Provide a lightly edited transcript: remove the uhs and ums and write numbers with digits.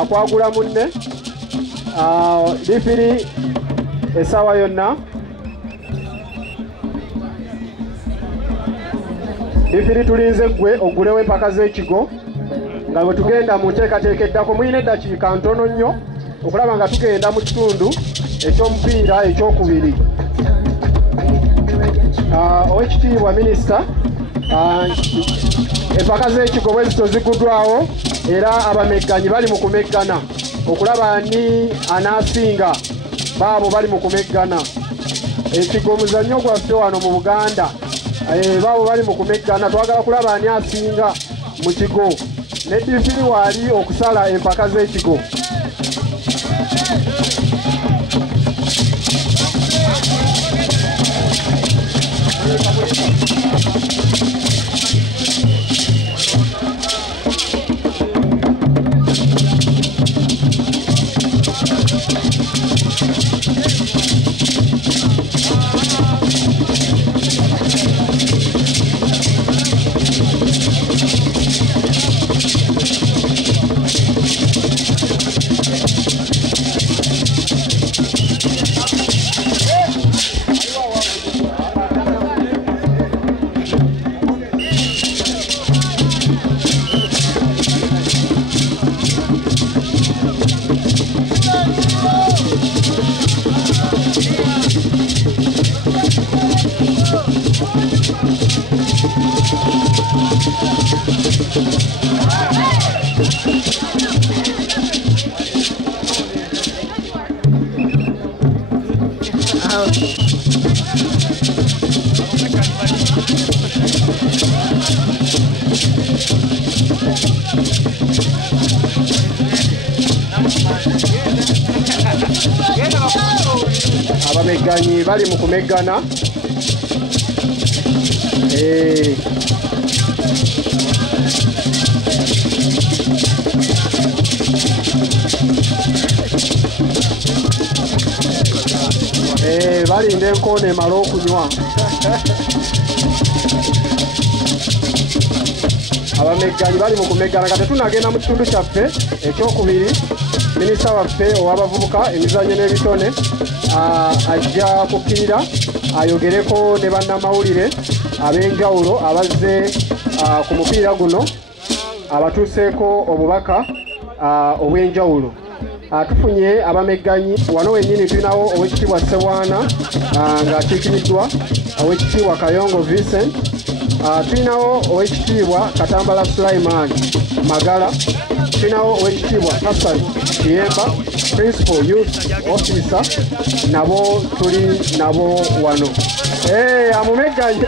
akwagula munne lifiri esawa yonna lifiri tulinze gwe ogulewo empaka z'Ekiggo nga bwe tugenda mu nteekateeka eddako muyina eddakiika ntono nnyo okulaba nga tugenda mu kitundu eky'omupiira ekyokubiri. Oweekitiibwa minisita, empaka z'Ekiggo bwe zito ziguddwawo era abamegganyi bali mu kumeggana okulaba ani anaasinga baabo bali mu kumeggana. Ekiggo omuzannyo gwaffe wano mu Buganda, baabo bali mu kumeggana, twagala kulaba ani asinga mu kigo. Ne difiri waali okusala empaka z'Ekiggo. Abamegganyi bali mu kumeggana. Balinda enkoona emala okunywa. Abamegganyi bali mu kumeggana. Kati tunagenda mu kitundu kyaffe ekyokubiri. Minisita waffe ow'abavubuka emizannyo n'ebitone ajja kukkirira ayogereko ne bannamawulire ab'enjawulo abazze ku mupiira guno abatuuseeko obubaka obw'enjawulo. Tufunye abamegganyi wano wennyini tulinawo Oweekitiibwa Ssebwana ng'akiikiriddwa, Oweekitiibwa Kayongo Vincent, tulinawo Oweekitiibwa Katambala Sulaiman Magala, tulinawo Oweekitiibwa Hassan Kiyemba, Principal Youth Officer, nabo tuli nabo wano. Amumegganyi